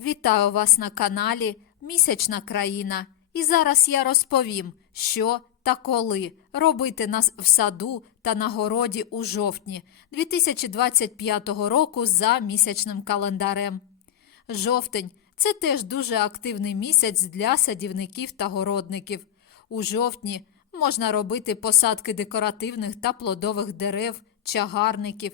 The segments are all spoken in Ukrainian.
Вітаю вас на каналі Місячна країна. І зараз я розповім, що та коли робити нас в саду та на городі у жовтні 2025 року за місячним календарем. Жовтень це теж дуже активний місяць для садівників та городників. У жовтні можна робити посадки декоративних та плодових дерев, чагарників.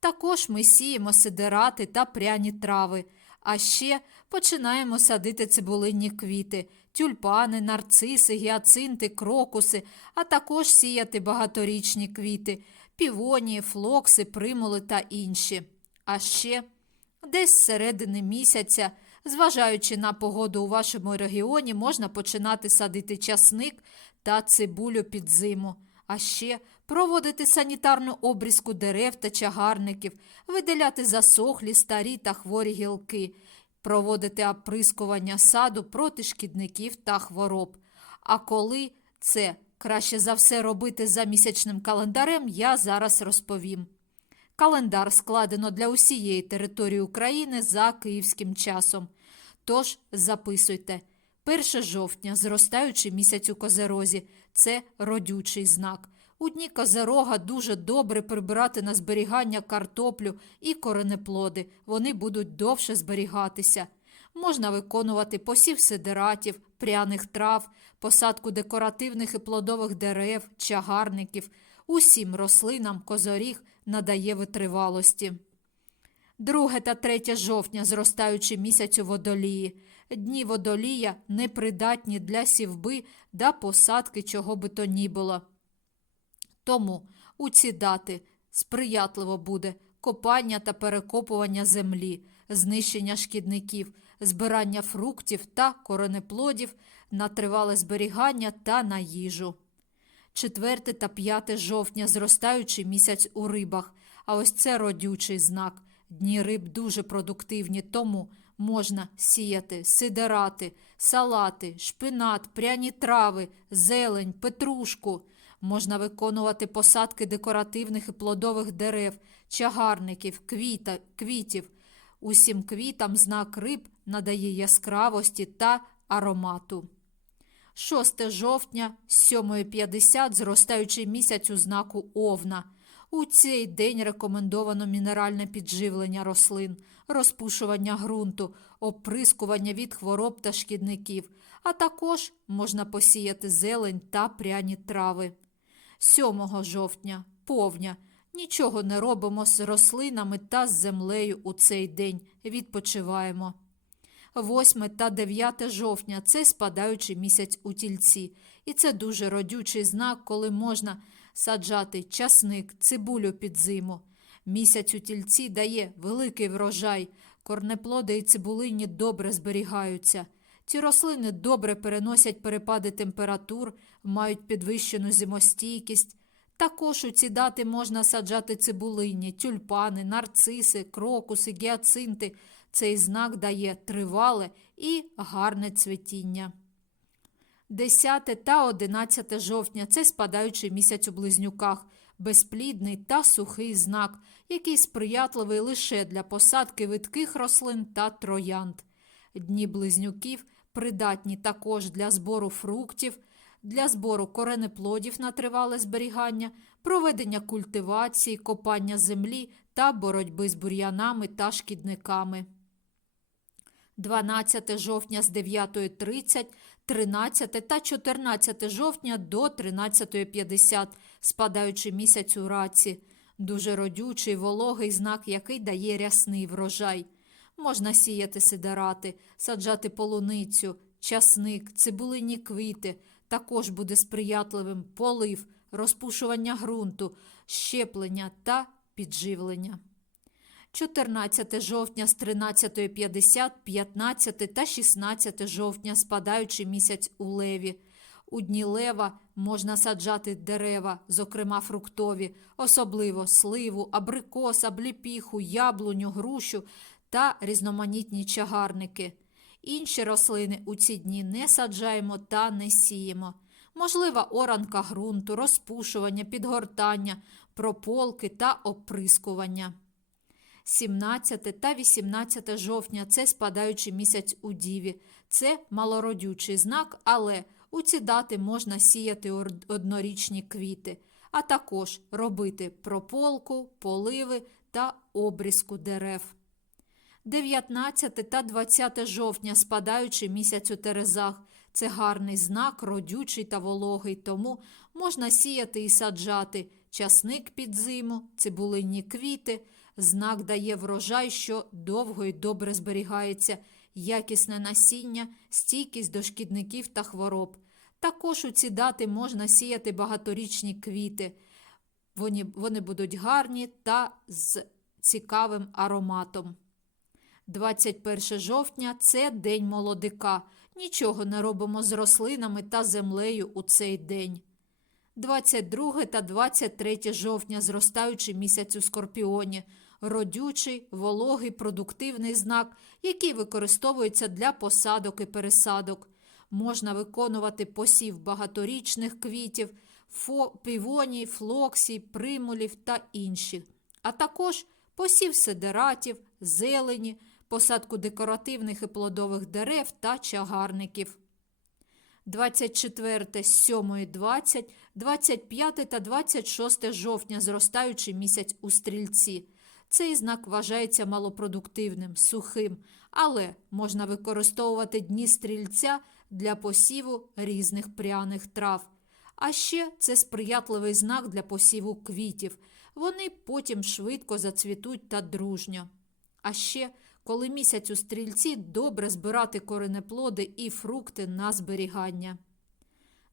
Також ми сіємо сидирати та пряні трави. А ще починаємо садити цибулинні квіти, тюльпани, нарциси, гіацинти, крокуси, а також сіяти багаторічні квіти, півонії, флокси, примули та інші. А ще десь з середини місяця, зважаючи на погоду у вашому регіоні, можна починати садити часник та цибулю під зиму. А ще проводити санітарну обрізку дерев та чагарників, видаляти засохлі, старі та хворі гілки, проводити оприскування саду проти шкідників та хвороб. А коли це краще за все робити за місячним календарем, я зараз розповім. Календар складено для усієї території України за київським часом. Тож записуйте. 1 жовтня, зростаючий місяць у козерозі, це родючий знак. У дні козерога дуже добре прибирати на зберігання картоплю і коренеплоди, вони будуть довше зберігатися. Можна виконувати посів сидератів, пряних трав, посадку декоративних і плодових дерев, чагарників. Усім рослинам козоріг надає витривалості. 2 та 3 жовтня, зростаючи місяць у водолії. Дні водолія непридатні для сівби да посадки чого би то ні було. Тому у ці дати сприятливо буде копання та перекопування землі, знищення шкідників, збирання фруктів та коренеплодів на тривале зберігання та на їжу. 4 та 5 жовтня зростаючий місяць у рибах, а ось це родючий знак. Дні риб дуже продуктивні, тому можна сіяти сидерати, салати, шпинат, пряні трави, зелень, петрушку. Можна виконувати посадки декоративних і плодових дерев, чагарників, квіта, квітів. Усім квітам знак риб надає яскравості та аромату. 6 жовтня, 7.50, зростаючий місяць у знаку Овна. У цей день рекомендовано мінеральне підживлення рослин, розпушування ґрунту, оприскування від хвороб та шкідників, а також можна посіяти зелень та пряні трави. 7 жовтня, повня. Нічого не робимо з рослинами та з землею у цей день. Відпочиваємо. 8 та 9 жовтня це спадаючий місяць у тільці. І це дуже родючий знак, коли можна саджати часник, цибулю під зиму. Місяць у тільці дає великий врожай, корнеплоди і цибулині добре зберігаються. Ці рослини добре переносять перепади температур, мають підвищену зимостійкість. Також у ці дати можна саджати цибулині, тюльпани, нарциси, крокуси, гіацинти. Цей знак дає тривале і гарне цвітіння. 10 та 11 жовтня це спадаючий місяць у близнюках, безплідний та сухий знак, який сприятливий лише для посадки видких рослин та троянд. Дні близнюків придатні також для збору фруктів, для збору коренеплодів на тривале зберігання, проведення культивації, копання землі та боротьби з бур'янами та шкідниками. 12 жовтня з 9.30, 13 та 14 жовтня до 13.50, спадаючи місяць у раці. Дуже родючий, вологий знак, який дає рясний врожай. Можна сіяти сидерати, саджати полуницю, часник, цибулині квіти. Також буде сприятливим полив, розпушування ґрунту, щеплення та підживлення. 14 жовтня з 13.50, 15 та 16 жовтня спадаючий місяць у леві. У дні лева можна саджати дерева, зокрема фруктові, особливо сливу, абрикос, обліпіху, яблуню, грушу та різноманітні чагарники. Інші рослини у ці дні не саджаємо та не сіємо. Можлива оранка ґрунту, розпушування, підгортання, прополки та оприскування. 17 та 18 жовтня це спадаючий місяць у Діві. Це малородючий знак, але у ці дати можна сіяти однорічні квіти, а також робити прополку, поливи та обрізку дерев. 19 та 20 жовтня спадаючий місяць у Терезах. Це гарний знак, родючий та вологий, тому можна сіяти і саджати часник під зиму, цибулинні квіти. Знак дає врожай, що довго і добре зберігається, якісне насіння, стійкість до шкідників та хвороб. Також у ці дати можна сіяти багаторічні квіти. Вони, вони будуть гарні та з цікавим ароматом. 21 жовтня це День молодика. Нічого не робимо з рослинами та землею у цей день. 22 та 23 жовтня зростаючий місяць у Скорпіоні. Родючий, вологий, продуктивний знак, який використовується для посадок і пересадок. Можна виконувати посів багаторічних квітів, півоній, флоксій, примулів та інші, а також посів седератів, зелені, посадку декоративних і плодових дерев та чагарників. 24, 7.20, 25 та 26 жовтня зростаючий місяць у стрільці. Цей знак вважається малопродуктивним, сухим, але можна використовувати дні стрільця для посіву різних пряних трав. А ще це сприятливий знак для посіву квітів. Вони потім швидко зацвітуть та дружньо. А ще, коли місяць у стрільці, добре збирати коренеплоди і фрукти на зберігання.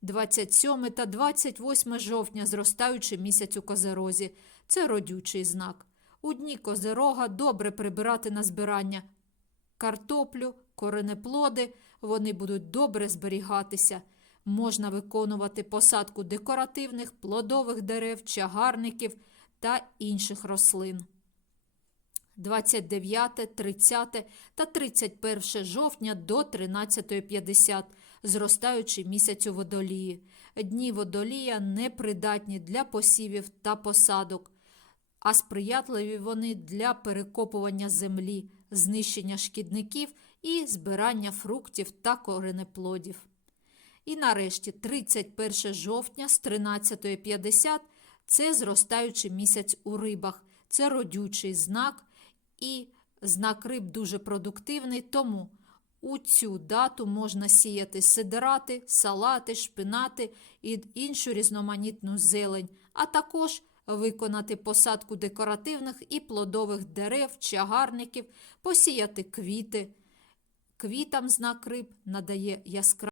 27 та 28 жовтня зростаючий місяць у козерозі. Це родючий знак. У дні козерога добре прибирати на збирання картоплю, коренеплоди, вони будуть добре зберігатися. Можна виконувати посадку декоративних плодових дерев, чагарників та інших рослин. 29, 30 та 31 жовтня до 13.50 зростаючий місяць у водолії. Дні водолія непридатні для посівів та посадок, а сприятливі вони для перекопування землі, знищення шкідників і збирання фруктів та коренеплодів. І нарешті 31 жовтня з 13.50 це зростаючий місяць у рибах. Це родючий знак, і знак риб дуже продуктивний, тому у цю дату можна сіяти сидирати, салати, шпинати і іншу різноманітну зелень, а також виконати посадку декоративних і плодових дерев, чагарників, посіяти квіти. Квітам знак риб надає яскравий